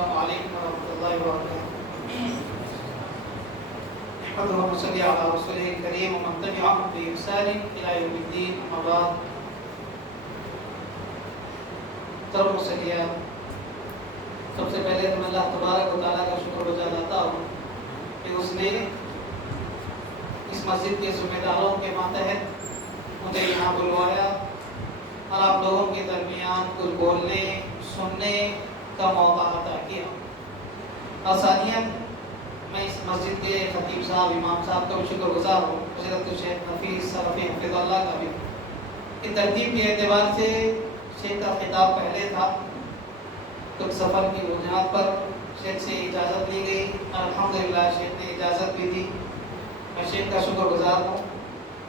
السلام علیکم ورحمۃ اللہ وبرکاتہ۔ نحمده ونصلي على رسوله الكريم ومن تبعهم بإحسان إلى يوم الدين، أما بعد۔ محترم مسلیات، سب سے پہلے تو میں اللہ تبارک و تعالیٰ کا شکر گزار ادا ہوں کہ اس نے اس مسجد کے ذمہ داروں کے ماتحت مجھے یہاں بلوایا اور آپ لوگوں کے درمیان کچھ بولنے سننے کا موقع عطا کیا۔ اور ثانیاً میں اس مسجد کے خطیب صاحب امام صاحب کا بھی شکر گزار ہوں، حضرت شیخ حفیظ صرفی حفظ اللہ کا بھی، کہ ترتیب کے اعتبار سے شیخ کا خطاب پہلے تھا، کچھ سفر کی وجوہات پر شیخ سے اجازت لی گئی اور الحمدللہ شیخ نے اجازت بھی دی۔ میں شیخ کا شکر گزار ہوں۔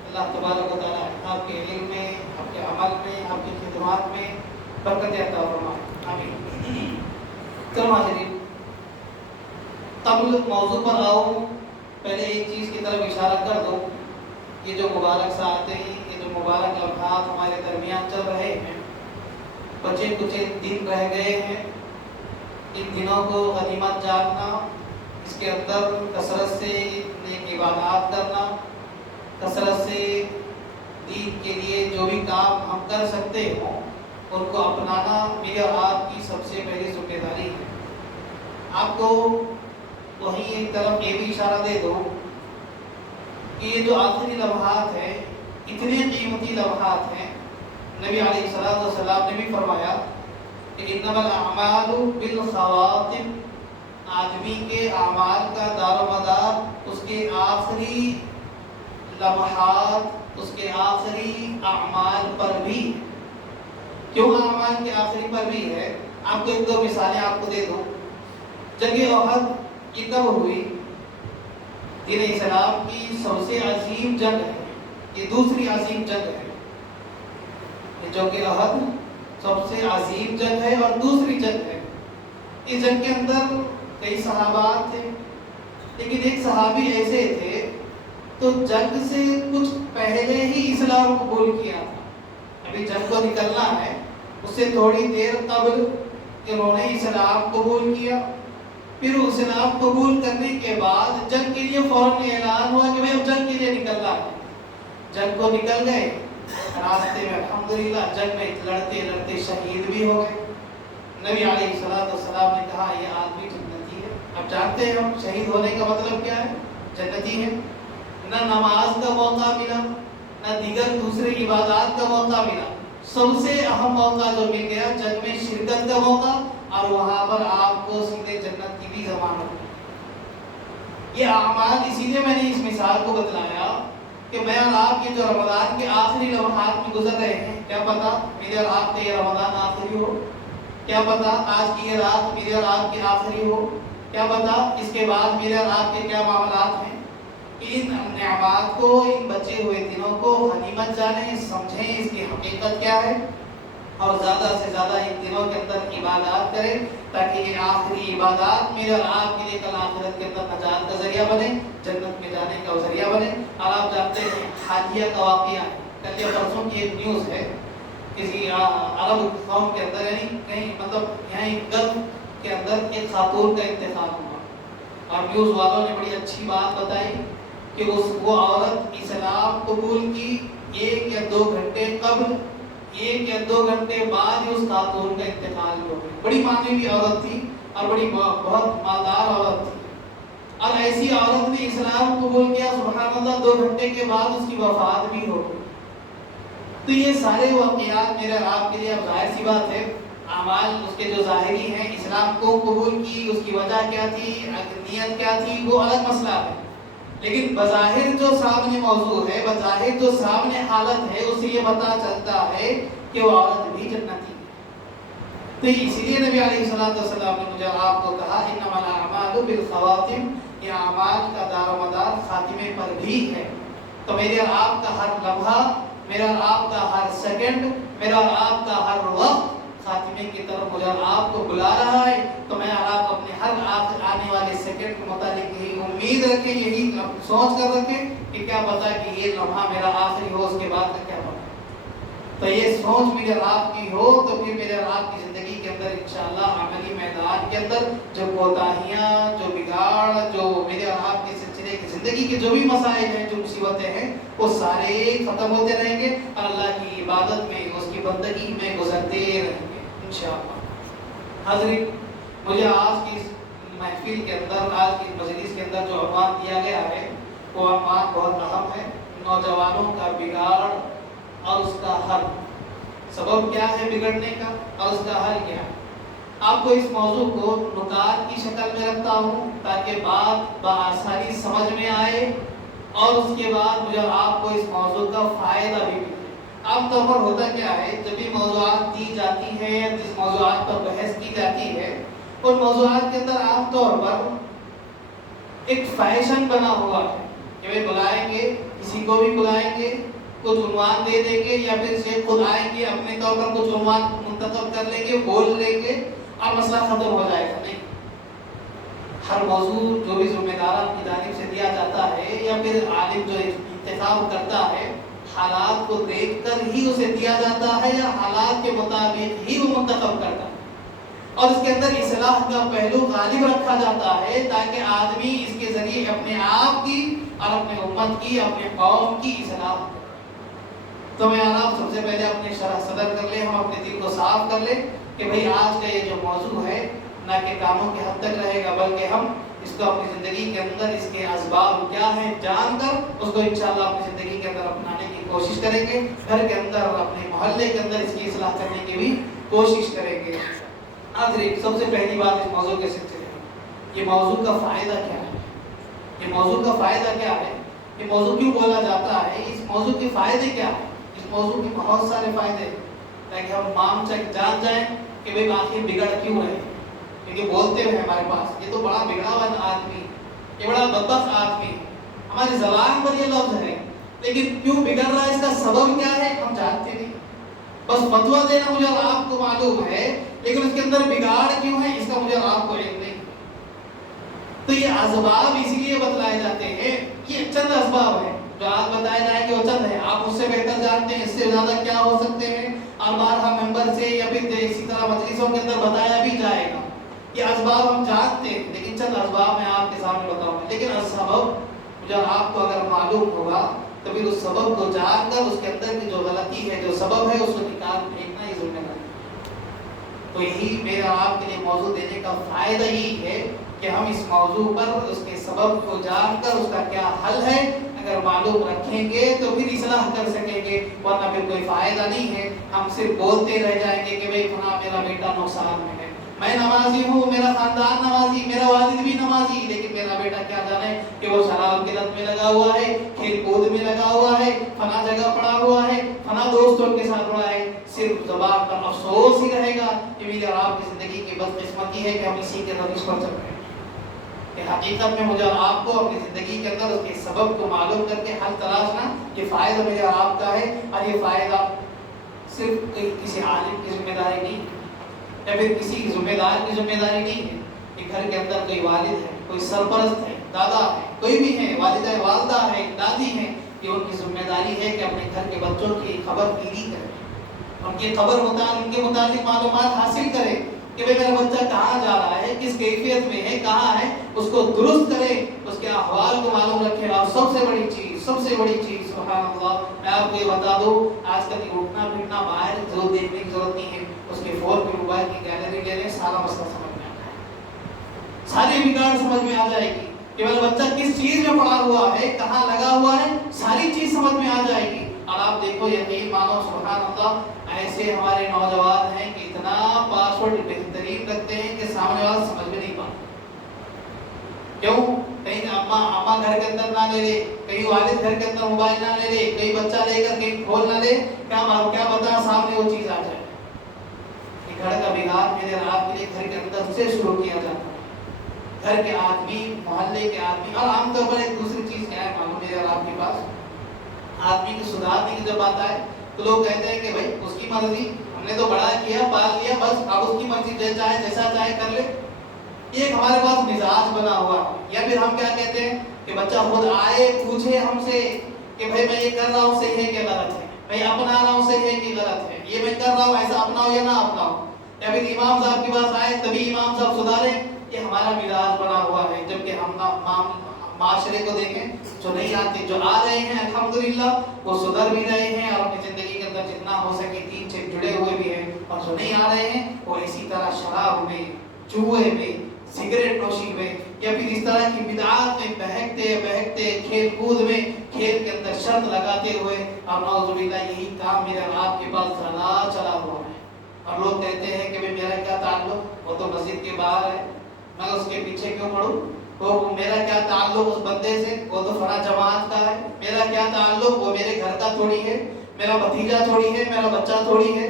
اللہ تبارک و تعالیٰ آپ کے علم میں، آپ کے عمل میں، آپ کی خدمات میں برکت عطا فرمائے، آمین۔ چلو حاضرین، قبل موضوع پر آؤں پہلے ایک چیز کی طرف اشارہ کر دو۔ یہ جو مبارک ساعتیں، یہ جو مبارک لمحات ہمارے درمیان چل رہے ہیں، بچے کچھ دن رہ گئے ہیں، ان دنوں کو غنیمت جاننا، اس کے اندر کثرت سے نیک عبادات کرنا، کثرت سے دین کے لیے جو بھی کام ہم کر سکتے ہوں ان کو اپنانا میری اور آپ کی سب سے پہلی ذمہ داری ہے۔ آپ کو وہیں ایک طرف یہ بھی اشارہ دے دو کہ یہ جو آخری لمحات ہیں اتنے قیمتی لمحات ہیں۔ نبی علیہ السلام نے بھی فرمایا کہ انما الاعمال بالخواتم، آدمی کے اعمال کا دار و مدار اس کے آخری لمحات، اس کے آخری اعمال پر بھی۔ کیوں اعمال کے آخری پر بھی ہے؟ آپ کو ایک دو مثالیں آپ کو دے دوں۔ جنگ احد یہ کب ہوئی؟ دین اسلام کی سب سے عظیم جنگ ہے، یہ دوسری عظیم جنگ ہے۔ یہ جنگ احد سب سے عظیم جنگ ہے اور دوسری جنگ ہے۔ اس جنگ کے اندر کئی صحابات تھے، لیکن ایک صحابی ایسے تھے تو جنگ سے کچھ پہلے ہی اسلام قبول کیا تھا۔ ابھی جنگ کو نکلنا ہے، اس سے تھوڑی دیر قبل انہوں نے اسلام قبول کیا۔ پھر اسلام قبول کرنے کے بعد جنگ کے لیے فوراً اعلان ہوا کہ بھئی اب جنگ کے لیے نکلنا ہے۔ جنگ کو نکل گئے، راستے میں الحمدللہ جنگ میں لڑتے لڑتے شہید بھی ہو گئے۔ نبی علیہ السلام نے کہا یہ آدمی جنتی ہے۔ اب جانتے ہیں ہم شہید ہونے کا مطلب کیا ہے؟ جنتی ہے۔ نہ نماز کا موقع ملا، نہ دیگر دوسرے عبادات کا موقع ملا، سب سے اہم موقع جو مل گیا جنگ میں شرکت کا موقع، اور وہاں پر آپ کو سیدھے جنت کی بھی ضمانت۔ یہ اعمال اسی لیے میں نے اس مثال کو بتلایا کہ میں اور آپ یہ جو رمضان کے آخری لمحات میں گزر رہے ہیں، کیا پتا میرے اور آپ کا یہ رمضان آخری ہو، کیا پتا آج کی یہ رات میرے اور آپ کی آخری ہو، کیا پتا اس کے بعد میرے اور آپ کے کیا معاملات ہیں۔ ان نعمات کو، ان بچے ہوئے دنوں کو غنیمت جانیں، سمجھیں اس کی حقیقت کیا ہے، اور زیادہ سے زیادہ ان دنوں کے اندر عبادات کریں تاکہ یہ آخری عبادات میرے اور آپ کے لیے کل آخرت کے اندر نجات کا ذریعہ بنے، جنت میں جانے کا ذریعہ بنے۔ اور آپ جانتے ہیں حاجیہ کا واقعہ ہے، کل یا پرسوں کی ایک نیوز ہے، کسی عرب قوم کے اندر یعنی کہیں مطلب یہیں گلف کے اندر ایک خاتون کا انتخاب ہوا، اور نیوز والوں نے بڑی اچھی بات بتائی کہ وہ عورت اسلام قبول کی 1 یا 2 گھنٹے قبل، 1 یا 2 گھنٹے بعد ہی اس خاتون کا انتقال ہو گیا۔ بڑی معنوی عورت تھی اور بڑی بہت مالدار عورت تھی، اور ایسی عورت نے اسلام قبول کیا، سبحان اللہ، 2 گھنٹے کے بعد اس کی وفات بھی ہو گئی۔ تو یہ سارے واقعات میرے اور آپ کے لیے اب ظاہر سی بات ہے، اعمال اس کے جو ظاہری ہیں، اسلام کو قبول کی اس کی وجہ کیا تھی، نیت کیا تھی، وہ الگ مسئلہ ہے، لیکن بظاہر جو سامنے موضوع ہے، بظاہر جو سامنے حالت ہے، اس سے یہ پتہ چلتا ہے کہ وہ عورت بھی جنتی ہے۔ تو اسی لیے نبی علیہ السلام نے مجھے آپ کو کہا انما الاعمال بالخواتم، یہ اعمال کا دار و مدار خاتمے پر بھی ہے۔ تو میرے اور آپ کا ہر لمحہ، میرا اور آپ کا ہر سیکنڈ، میرا اور آپ کا ہر وقت خاتمے کی طرف مجھے اور آپ کو بلا رہا ہے۔ تو میں اور آپ اپنے ہر آنے والے سیکنڈ کے متعلق یہی امید رکھیں، یہی سوچ کر رکھیں کہ کیا پتا کہ یہ لمحہ میرا آخری ہو، اس کے بعد کا کیا پتا۔ تو یہ سوچ میرے اور آپ کی ہو تو پھر میرے اور آپ کی زندگی کے اندر انشاءاللہ عملی میدان کے اندر جو کوتاہیاں، جو بگاڑ، جو میرے اور آپ کے سلسلے کی زندگی کے جو بھی مسائل ہیں، جو مصیبتیں ہیں، وہ سارے ختم ہوتے رہیں گے اور اللہ کی عبادت میں، اس کی بندگی میں گزرتے رہیں گے انشاءاللہ۔ حاضرین، مجھے آج کی اس محفل کے اندر، آج کی مجلس کے اندر جو عنوان دیا گیا ہے وہ عنوان بہت اہم ہے، نوجوانوں کا بگاڑ اور اس کا حل۔ سبب کیا ہے بگڑنے کا اور اس کا حل کیا ہے؟ آپ کو اس موضوع کو نکات کی شکل میں رکھتا ہوں تاکہ بات بآسانی سمجھ میں آئے اور اس کے بعد مجھے آپ کو اس موضوع کا فائدہ بھی ملے۔ عام طور پر ہوتا کیا ہے، جب بھی موضوعات دی جاتی ہیں، جس موضوعات پر بحث کی جاتی ہے، ان موضوعات کے اندر عام طور پر ایک فیشن بنا ہوا ہے کہ وہ بلائیں گے، کسی کو بھی بلائیں گے، کچھ عنوان دے دیں گے یا پھر سے خود آئیں گے، اپنے طور پر کچھ عنوان منتخب کر لیں گے، بول لیں گے اور مسئلہ ختم ہو جائے گا۔ نہیں، ہر موضوع جو بھی ذمہ داران کی جانب سے دیا جاتا ہے یا پھر عالم جو انتخاب کرتا ہے، حالات کو دیکھ کر ہی اسے دیا جاتا ہے یا حالات کے مطابق ہی وہ منتخب کرتا ہے، اور اس کے اندر اصلاح کا پہلو غالب رکھا جاتا ہے تاکہ آدمی اس کے ذریعے اپنے آپ کی اور اپنے امت کی، اپنے قوم کی اصلاح کرے۔ تو میں آپ سب سے پہلے اپنے شرح صدر کر لیں، ہم اپنے دل کو صاف کر لیں کہ بھئی آج کا یہ جو موضوع ہے نہ کہ کاموں کے حد تک رہے گا، بلکہ ہم اس کو اپنی زندگی کے اندر اس کے اسباب کیا ہیں جان کر اس کو انشاءاللہ اپنی زندگی کے اندر اپنانے کی کوشش کریں گے، گھر کے اندر اور اپنے محلے کے اندر اس کی اصلاح کرنے کی بھی کوشش کریں گے۔ حاضرین، سب سے پہلی بات اس موضوع کے سلسلے میں، یہ موضوع کا فائدہ کیا ہے؟ یہ موضوع کا فائدہ کیا ہے؟ یہ موضوع کیوں بولا جاتا ہے؟ اس موضوع کے فائدے کیا ہیں؟ اس موضوع کے بہت سارے فائدے ہیں تاکہ ہم مان چک جان جائیں کہ بھئی آخر بگڑ کیوں رہے، کیونکہ بولتے ہیں ہمارے پاس یہ تو بڑا بگڑا ہوا آدمی، یہ بڑا بدبخت آدمی، ہماری زبان پر یہ لفظ ہے، لیکن کیوں بگڑ رہا ہے، اس کا سبب کیا ہے ہم جانتے نہیں۔ بس فتویٰ دینا مجھے اور آپ کو معلوم ہے، لیکن اس کے اندر بگاڑ کیوں ہے اس کا مجھے اور آپ کو علم نہیں۔ تو یہ اسباب اسی لیے بتلائے جاتے ہیں، یہ چند اسباب ہیں جو آج بتائے جائیں کہ وہ چند ہیں، آپ مجھ سے بہتر جانتے ہیں اس سے زیادہ کیا ہو سکتے ہیں، اور بارہا ممبر سے یا پھر اسی طرح مجلسوں کے اندر بتایا بھی جائے گا۔ یہ اسباب ہم جانتے ہیں، لیکن چند اسباب میں آپ کے سامنے بتاؤں گا، لیکن السبب جو آپ کو اگر معلوم ہوگا تو پھر اس سبب کو جان کر اس کے اندر کی جو غلطی ہے، جو سبب ہے، اس کو نکال پھینکنا ہی ذمہ داری۔ تو یہی میرا آپ کے لیے موضوع دینے کا فائدہ یہی ہے کہ ہم اس موضوع پر اس کے سبب کو جان کر اس کا کیا حل ہے اگر معلوم رکھیں گے تو پھر اصلاح کر سکیں گے، ورنہ پھر کوئی فائدہ نہیں ہے، ہم صرف بولتے رہ جائیں گے کہ بھئی فلاں میرا بیٹا نقصان میں ہے، میں نمازی ہوں، میرا خاندان نمازی، میرا والد بھی نمازی، لیکن میرا بیٹا کیا جانے کہ وہ شراب کی لت میں لگا ہوا ہے، کھیل کود میں لگا ہوا ہے، فلاں جگہ پڑا ہوا ہے، فلاں دوستوں کے ساتھ پڑا ہے۔ صرف زبان پر افسوس ہی رہے گا کہ میری اور آپ کی زندگی کی بدقسمتی ہے کہ ہم اسی کے روش پر چل رہے ہیں۔ کہ حقیقت میں مجھے اور آپ کو اپنی زندگی کے اندر اس کے سبب کو معلوم کر کے حل تلاشنا، یہ فائدہ مجھے اور آپ کا ہے، اور یہ فائدہ صرف کسی عالم کی ذمہ داری نہیں یا پھر کسی ذمہ دار کی ذمہ داری نہیں ہے، کہ گھر کے اندر کوئی والد ہے، کوئی سرپرست ہے، دادا ہے، کوئی بھی ہے، والدہ والدہ ہے، دادی ہے، یہ ان کی ذمہ داری ہے کہ اپنے گھر کے بچوں کی خبر گیری کرے، ان کی خبر ان کے متعلق معلومات حاصل کرے کہ میرا بچہ کہاں جا رہا ہے، کس کیفیت میں ہے، کہاں ہے، اس کو درست کرے، اس کے احوال کو معلوم رکھے۔ اور سب سے بڑی چیز سبحان اللہ، میں آپ کو یہ بتا دوں، آج کل اٹھنا پھرنا باہر ضرور دیکھنے کی ضرورت نہیں ہے، اس کے فون پہ موبائل کی گیلری لے لیں، سارا مسئلہ سمجھ میں آتا ہے، ساری بگاڑ سمجھ میں آ جائے گی کہ میرا بچہ کس چیز میں پڑا ہوا ہے، کہاں لگا ہوا ہے، ساری چیز سمجھ میں آ جائے گی۔ اور آپ دیکھو یقین مانو سبحان اللہ، ایسے ہمارے نوجوان ہیں کہ اتنا پاسورڈ بہترین رکھتے ہیں کہ سامنے والا سمجھ میں نہیں پاتا۔ کیوں؟ کہیں اماں گھر کے اندر نہ لے لے، کہیں والد گھر کے اندر موبائل نہ لے لے، کہیں بچہ لے کر کہیں کھول نہ لے، کیا پتا سامنے وہ چیز آ جائے۔ کہ گھر کا بگاڑ میرے آپ کے لیے گھر کے اندر سے شروع کیا جاتا ہے، گھر کے آدمی، محلے کے آدمی، اور عام طور پر ایک دوسری چیز کیا ہے معلوم میرے آپ کے پاس، آدمی کی سدھارنے کی جب آتا ہے تو لوگ کہتے ہیں کہ بھائی اس کی مرضی، ہم نے تو بڑا کیا پال لیا، بس اب اس کی مرضی جیسا چاہے کر لے۔ یہ ایک ہمارے پاس مزاج بنا ہوا ہے، یا پھر ہم کیا کہتے ہیں کہ بچہ خود آئے پوچھے ہم سے کہ بھائی میں یہ کر رہا ہوں صحیح ہے کہ غلط ہے، میں اپنا رہا ہوں صحیح ہے کہ غلط ہے، یہ میں کر رہا ہوں ایسا اپناؤ یا نہ اپناؤ۔ یا پھر امام صاحب کے پاس آئے تبھی امام صاحب سدھارے، یہ ہمارا مزاج بنا ہوا ہے. جبکہ ہم معاشرے کو دیکھیں، جو نہیں آتے، جو آ رہے ہیں الحمدللہ وہ سدھر بھی رہے ہیں اور اپنی زندگی کے اندر جتنا ہو سکے دین سے جڑے ہوئے بھی ہیں، اور جو نہیں آ رہے ہیں وہ اسی طرح شراب میں، جوئے میں، سگریٹ نوشی میں یا پھر اس طرح کی بدعات میں بہکتے کھیل کود میں، کھیل کے اندر شرط لگاتے ہوئے، اور نعوذ باللہ یہی کام میرے آپ کے پاس چلا ہوا ہے. اور لوگ کہتے ہیں کہ میرا کیا تعلق، وہ تو مسجد کے باہر ہے، میں اس کے پیچھے کیوں پڑھوں، وہ میرا کیا تعلق اس بندے سے، وہ تو فلاں جماعت کا ہے، میرا کیا تعلق، وہ میرے گھر کا تھوڑی ہے، میرا بھتیجا تھوڑی ہے، میرا بچہ تھوڑی ہے.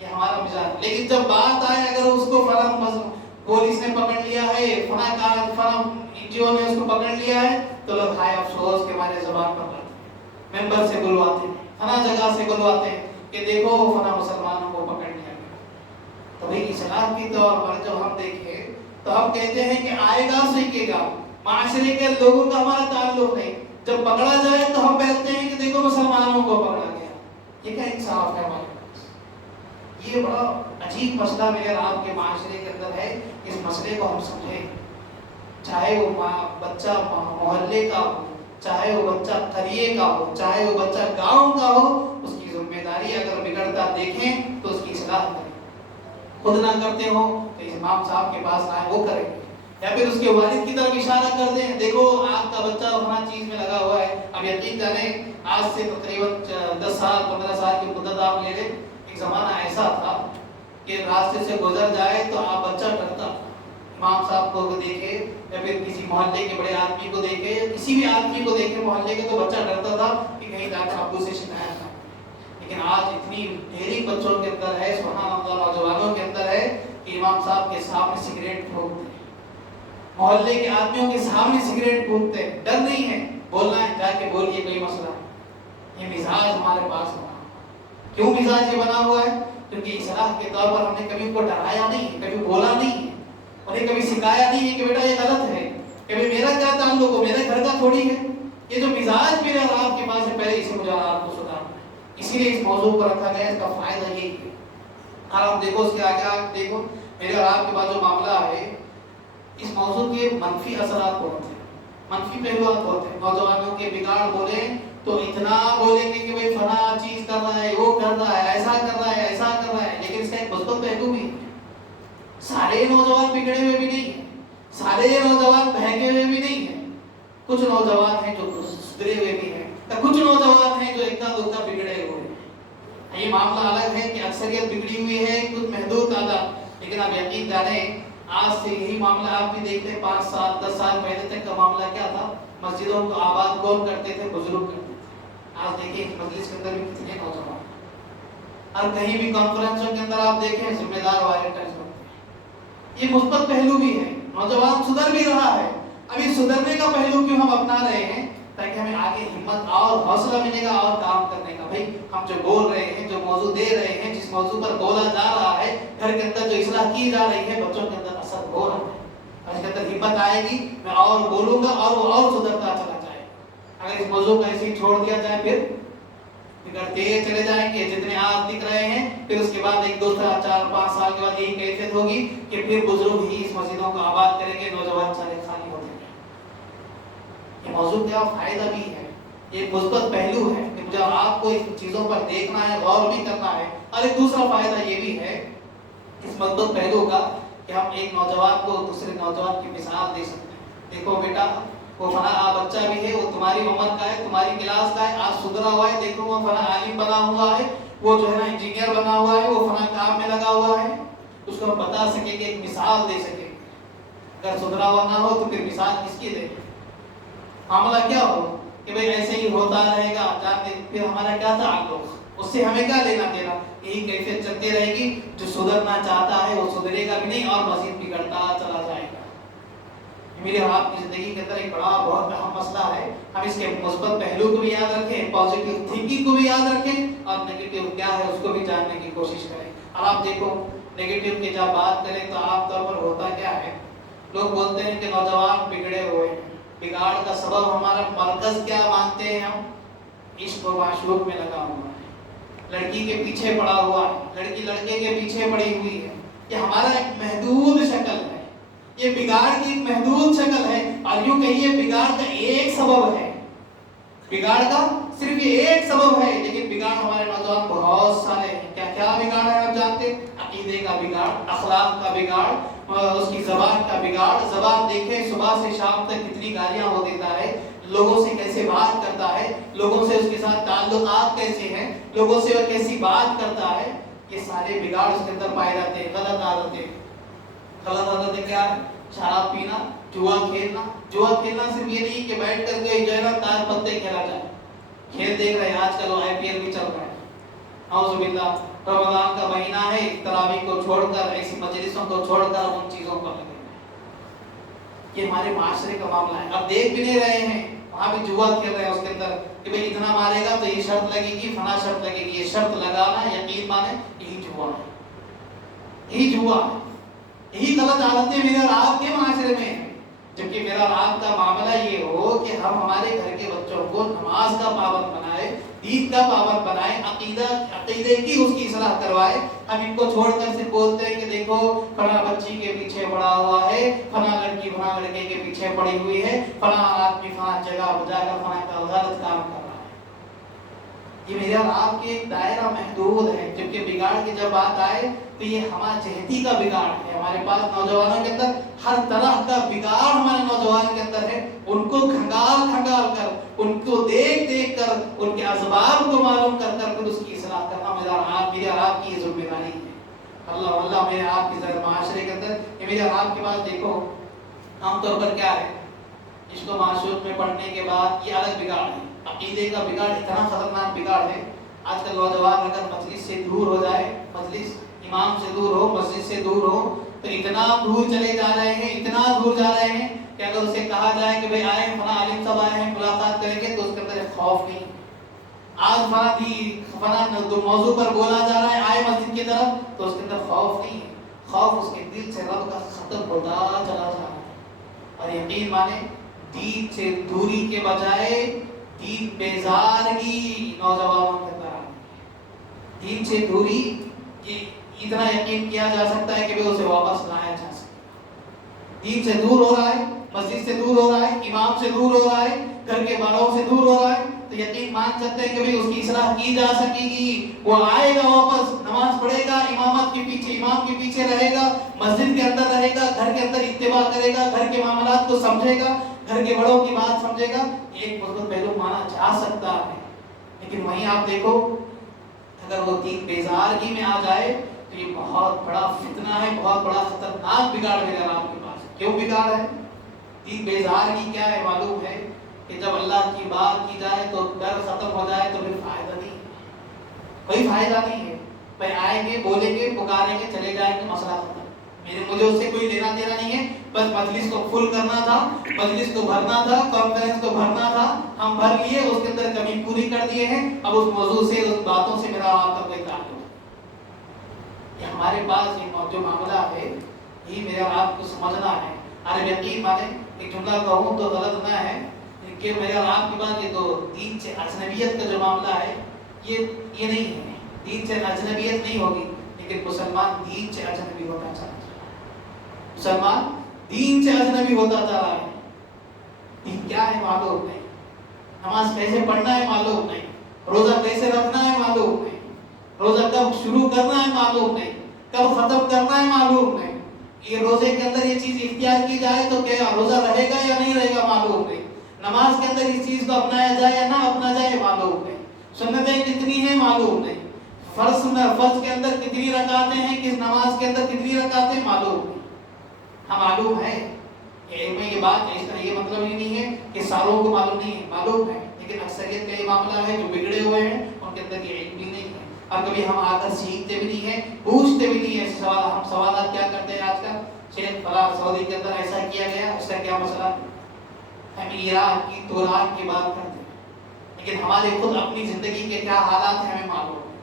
یہ ہمارا مزاج. لیکن جب بات آئے اگر اس کو فلاں پولیس نے پکڑ لیا ہے، فلاں NGO نے اس کو پکڑ لیا ہے، تو لوگ ہائے افسوس کے ہمارے زبان پر کرتے ہیں، ممبر سے بلواتے ہیں، فلاں جگہ سے بلواتے ہیں کہ دیکھو فلاں مسلمانوں کو پکڑ لیا گیا. تو بھئی اصلاح کی طور پر جب ہم دیکھیں تو ہم کہتے ہیں کہ آئے گا سیکھے گا، معاشرے کے لوگوں کا ہمارا تعلق نہیں. جب پکڑا جائے تو ہم کہتے ہیں کہ دیکھو مسلمانوں کو پکڑا گیا. یہ کیا انصاف ہے ہمارے پاس؟ یہ بڑا عجیب مسئلہ میرے آپ کے معاشرے کے اندر ہے. اس مسئلے کو ہم سمجھیں، چاہے وہ بچہ محلے کا ہو، چاہے وہ بچہ قریے کا ہو، چاہے وہ بچہ گاؤں کا ہو، اس کی ذمہ داری اگر بگڑتا دیکھیں تو اس کی اصلاح کریں. خود نہ کرتے ہو تو امام صاحب کے پاس آئے، وہ کریں گے. یا پھر اس کے والد کی طرف اشارہ کر دیں، دیکھو آپ کا بچہ فلاں چیز میں لگا ہوا ہے. اب یقین جانیں آج سے تقریباً 10 سال 15 سال کی مدت آپ لے لیں، ایک زمانہ ایسا تھا کہ راستے سے گزر جائے تو آپ بچہ ڈرتا، امام صاحب کو دیکھے یا پھر کسی محلے کے بڑے آدمی کو دیکھے یا کسی بھی آدمی کو دیکھے محلے کے، تو بچہ ڈرتا تھا کہ کہیں جا کر ابو سے شکایت نہ. لیکن آج اتنی ڈھیری بچوں کے اندر ہے، سبحان اللہ، نوجوانوں کے اندر ہے کہ امام صاحب کے سامنے سگریٹ پھونکتے ہیں، محلے کے آدمیوں کے سامنے سگریٹ پھونکتے ہیں. ڈر نہیں ہے، بولنا ہے جا کے بولیے، کوئی مسئلہ نہیں. یہ مزاج ہمارے پاس بنا. کیوں مزاج یہ بنا ہوا ہے؟ کیونکہ اصلاح کے طور پر ہم نے کبھی ان کو ڈرایا نہیں ہے، کبھی بولا نہیں ہے، انہیں کبھی سکھایا نہیں ہے کہ بیٹا یہ غلط ہے، کہ میرا کیا تعلق ہو، میرے گھر کا تھوڑی ہے. یہ جو مزاج میرے اور آپ کے پاس ہے، پہلے اسے مجھے آپ کو سدھارنا ہے. اسی لیے اس موضوع پر رکھا گیا. اس کا فائدہ یہی ہے. اور آپ دیکھو اس کے آگے، آپ دیکھو میرے اور آپ کے پاس جو معاملہ ہے، اس موضوع کے منفی اثرات بہت ہیں، منفی پہلوات بہت ہیں. نوجوانوں کے بگاڑ بولیں تو اتنا بولیں گے کہ بھائی فلاں چیز کر رہا ہے، وہ کر رہا ہے، ایسا کر رہا ہے، ایسا کر رہا ہے. لیکن اس کا ایک مثبت پہلو بھی ہے. سارے نوجوان بگڑے ہوئے بھی نہیں ہیں، سارے نوجوان بہکے ہوئے بھی نہیں ہیں. کچھ نوجوان ہیں جو سدھرے ہوئے بھی ہیں، کچھ نوجوان ہیں جو اکا دکا بگڑے ہوئے ہیں. یہ معاملہ الگ ہے کہ اکثریت بگڑی ہوئی ہے، کچھ محدود تعداد. لیکن آپ یقین جانیں آج سے یہی معاملہ آپ بھی دیکھتے ہیں 5 سال 10 سال پہلے تک کا معاملہ کیا تھا؟ مسجدوں کو آباد کون کرتے تھے؟ بزرگ کرتے تھے. آج دیکھیں مجلس کے اندر بھی کتنے نوجوان، اور کہیں بھی کانفرنسوں کے اندر آپ دیکھیں ذمہ دار والنٹیئرز ہوتے ہیں. یہ مثبت پہلو بھی ہے، نوجوان سدھر بھی رہا ہے. ابھی سدھرنے کا پہلو کیوں ہم اپنا رہے ہیں؟ تاکہ ہمیں آگے ہمت اور حوصلہ ملے گا اور کام کرنے کا. بھائی ہم جو بول رہے ہیں، جو موضوع دے رہے ہیں، جس موضوع پر بولا جا رہا ہے، گھر کے اندر جو اصلاح کی جا رہی ہے، بچوں کے اندر اثر ہو رہا ہے. اور اس کے اندر ہمت آئے گی، میں اور بولوں گا اور وہ اور سدھرتا چلا جائے. اگر اس موضوع کو ایسے ہی چھوڑ دیا جائے پھر بگڑتے چلے جائیں گے. جتنے آج دکھ رہے ہیں، پھر اس کے بعد 1 2 4 5 سال کے بعد یہی کیفیت ہوگی کہ پھر بزرگ ہی اس مسجدوں کو آباد کریں گے، نوجوان سارے خالی ہوتے ہیں. یہ موضوع کا فائدہ بھی ہے، یہ مثبت پہلو ہے کہ جب آپ کو ان چیزوں پر دیکھنا ہے، غور بھی کرنا ہے. اور ایک دوسرا فائدہ یہ بھی ہے اس مثبت پہلو کا کہ ہم ایک نوجوان کو دوسرے نوجوان کی مثال دے سکتے ہیں. دیکھو بیٹا وہ فلاں بچہ بھی ہے، وہ تمہاری عمر کا ہے، تمہاری کلاس کا ہے، آج سدھرا ہوا ہے. دیکھو وہ فلاں عالم بنا ہوا ہے، وہ جو ہے نا انجینئر بنا ہوا ہے، وہ فلاں کام میں لگا ہوا ہے. اس کو ہم بتا سکیں کہ ایک مثال دے سکیں. اگر سدھرا ہوا نہ ہو تو پھر مثال کس کی دے؟ معاملہ کیا ہو کہ بھئی ایسے ہی ہوتا رہے گا، جانتے پھر ہمارا کیا تعلق، اس سے ہمیں کیا لینا دینا. یہی کیفیت چلتی رہے گی. جو سدھرنا چاہتا ہے وہ سدھرے گا بھی نہیں اور مزید بگڑتا چلا جائے گا. میرے اور آپ کی زندگی کے اندر ایک بڑا بہت اہم مسئلہ ہے. ہم اس کے مثبت پہلو کو بھی یاد رکھیں، پازیٹیو تھنکنگ کو بھی یاد رکھیں، اور نیگیٹو کیا ہے اس کو بھی جاننے کی کوشش کریں. اور آپ دیکھو نیگیٹو کی جب بات کریں تو عام طور پر ہوتا کیا ہے، لوگ بولتے ہیں کہ نوجوان بگڑے ہوئے ہیں. بگاڑ کا سبب ہمارا مرکز کیا مانتے ہیں ہم؟ عشق و معشوق میں لگا ہوا ہے، لڑکی کے پیچھے پڑا ہوا ہے، لڑکی لڑکے کے پیچھے پڑی ہوئی ہے. یہ ہمارا ایک محدود شکل ہے، یہ بگاڑ کی ایک محدود شکل ہے، اور یوں کہیے بگاڑ کا ایک سبب ہے، بگاڑ کا صرف یہ ایک سبب ہے، لیکن بگاڑ ہمارے نوجوان بہت سارے ہیں۔ کیا کیا بگاڑ ہے آپ جانتے؟ عقیدے کا بگاڑ، اخلاق کا بگاڑ، اس کی زبان کا بگاڑ۔ زبان دیکھیں صبح سے شام تک کتنی گالیاں وہ دیتا ہے، لوگوں سے کیسے بات کرتا ہے، لوگوں سے اس کے ساتھ تعلقات کیسے ہیں، لوگوں سے وہ کیسی بات کرتا ہے، یہ سارے بگاڑ اس کے اندر پائے جاتے ہیں۔ غلط عادتیں، غلط عادتیں کیا ہے؟ شراب پینا، جوا کھیلنا۔ جوا کھیلنا صرف یہ نہیں کہ بیٹھ کر کے جو ہے نا تار پتے کھیلا جائے، کھیل دیکھ رہے ہیں آج کل وہ IPL بھی چل رہا ہے، اعوذ باللہ۔ رمضان کا مہینہ ہے، تراویح کو چھوڑ کر، ایسی مجلسوں کو چھوڑ کر ان چیزوں پر لگے ہیں۔ یہ ہمارے معاشرے کا معاملہ ہے، اب دیکھ بھی نہیں رہے ہیں، وہاں بھی جوا کھیل رہے ہیں اس کے اندر کہ بھئی اتنا مارے گا تو یہ شرط لگے گی، فلاں شرط لگے گی۔ یہ شرط لگانا یقین مانے یہی جوا ہے، یہی جوا ہے، یہی غلط عادتیں میرے اور آپ کے معاشرے میں ہیں۔ جبکہ میرا اور آپ کا معاملہ یہ ہو کہ ہم ہمارے گھر کے بچوں کو نماز کا پابند بنائے، دین کا پابند بنائے، عقیدے کی اس کی اصلاح کروائے۔ ہم ان کو چھوڑ کر صرف بولتے ہیں کہ دیکھو فلاں بچی کے پیچھے پڑا ہوا ہے، فلاں لڑکی فلاں لڑکے کے پیچھے پڑی ہوئی ہے، فلاں آدمی فلاں جگہ بجا کر فلاں کا غلط کام کر رہا ہے۔ یہ میرے اور آپ کے دائرہ محدود ہے۔ جبکہ بگاڑ کی جب بات آئے تو یہ ہمارا جہتی کا بگاڑ ہے۔ ہمارے پاس نوجوانوں کے اندر ہر طرح کا بگاڑ ہمارے نوجوانوں کے اندر ہے۔ ان کو کھنگال کر، ان کو دیکھ کر، ان کے اسباب کو معلوم کر پھر اس کی اصلاح کرنا میرے اور آپ کی ذمہ داری ہے۔ اللہ میرے آپ کے معاشرے کے اندر یہ میرے اور آپ کے پاس دیکھو عام طور پر کیا ہے، اس کو معاشرت میں پڑھنے کے بعد یہ الگ بگاڑ ہے۔ عقیدے کا بگاڑ اتنا خطرناک بگاڑ ہے، آج کل نوجوان اگر مجلس سے دور ہو جائے، مجلس امام سے دور ہو، مسجد سے دور ہو، تو اتنا دور چلے جا رہے ہیں، اتنا دور جا رہے ہیں کہ اگر اسے کہا جائے کہ بھئی آئے فلاں عالم صاحب آئے ہیں ملاقات کریں گے، تو اس کے اندر ایک خوف نہیں۔ آج فلاں موضوع پر بولا جا رہا ہے، آئے مسجد کی طرف، تو اس کے اندر خوف نہیں ہے، خوف اس کے دل سے رب کا ختم ہوتا چلا جا رہا ہے۔ اور یقین مانے دین سے دوری کے بجائے دین بیزارگی نوجوانوں کے اندر آ رہی ہے۔ دین سے دوری یہ اتنا یقین کیا جا سکتا ہے کہ اسے واپس لایا جا سکتا ہے۔ دین سے دور ہو رہا ہے، مسجد سے دور ہو رہا ہے، امام سے دور ہو رہا ہے، گھر کے بڑوں سے دور ہو رہا ہے، تو یقین مان سکتے ہیں کہ اس کی اصلاح کی جا سکے گی۔ وہ آئے گا واپس، نماز پڑھے گا، امامت کے پیچھے، امام کے پیچھے رہے گا، مسجد کے اندر رہے گا، گھر کے اندر اتباع کرے گا، گھر کے معاملات کو سمجھے گا، گھر کے بڑوں کی بات سمجھے گا، ایک مثبت پہلو مانا جا سکتا ہے۔ لیکن وہیں آپ دیکھو اگر وہ دین بیزارگی میں آ جائے تو یہ بہت بڑا فتنہ ہے، بہت بڑا خطرناک بگاڑ میرے آپ کے پاس۔ کیوں بگاڑ ہے؟ دین بیزارگی کیا ہے معلوم ہے کہ جب اللہ کی بات کی جائے تو ڈر ختم ہو جائے تو پھر فائدہ نہیں ہے، کوئی فائدہ نہیں ہے۔ بھائی آئیں گے، بولیں گے، پکاریں گے، چلے جائیں گے، مسئلہ ختم۔ مجھے اس سے کوئی لینا دینا نہیں ہے، بس مجلس کو فل کرنا تھا، مجلس کو بھرنا تھا، کانفرنس کو بھرنا تھا، ہم بھر لیے، اس کے اندر کمی پوری کر دیے ہیں، اب اس موضوع سے، اس باتوں سے میرا آپ کا کوئی تعلق نہیں۔ یہ ہمارے پاس یہ جو معاملہ ہے یہ میرا آپ کو سمجھنا ہے۔ ارے یقین مانے ایک جملہ کہوں تو غلط نہ ہے کہ میرا آپ کے پاس یہ تو دین سے اجنبیت کا جو معاملہ ہے یہ نہیں ہے، دین سے اجنبیت نہیں ہوگی، لیکن مسلمان دین سے اجنبی ہوتا چلا جا رہا ہے، مسلمان دین سے اجنبی ہوتا جا رہا ہے۔ دین کیا ہے معلوم نہیں، نماز کیسے پڑھنا ہے معلوم نہیں، روزہ کیسے رکھنا ہے معلوم نہیں، روزہ کب شروع کرنا ہے معلوم نہیں، کب ختم کرنا ہے معلوم نہیں، یہ روزے کے اندر یہ چیز اختیار کی جائے تو کیا روزہ رہے گا یا نہیں رہے گا معلوم نہیں، نماز کے اندر اس چیز کو اپنایا جائے یا نہ اپنا جائے معلوم نہیں، سنتیں کتنی ہیں معلوم نہیں، فرض کے اندر کتنی رکعتیں ہیں، کس نماز کے اندر کتنی رکعتیں معلوم نہیں۔ ہاں معلوم ہے، یہ بات اس کا یہ مطلب ہی نہیں ہے کہ ساروں کو معلوم نہیں ہے، معلوم ہے، لیکن اکثریت کا یہ معاملہ ہے جو بگڑے ہوئے ہیں ان کے اندر یہ علم بھی نہیں ہے، اور کبھی ہم آ کر سیکھتے بھی نہیں ہیں، پوچھتے بھی نہیں ہیں۔ ایسے ہم سوالات کیا کرتے ہیں آج کل، شیخ فلاں سعودی کے اندر ایسا کیا گیا، اس کا کیا مسئلہ؟ ہم عراق کی تورات کی بات کرتے ہیں، لیکن ہمارے خود اپنی زندگی کے کیا حالات ہیں ہمیں معلوم ہے۔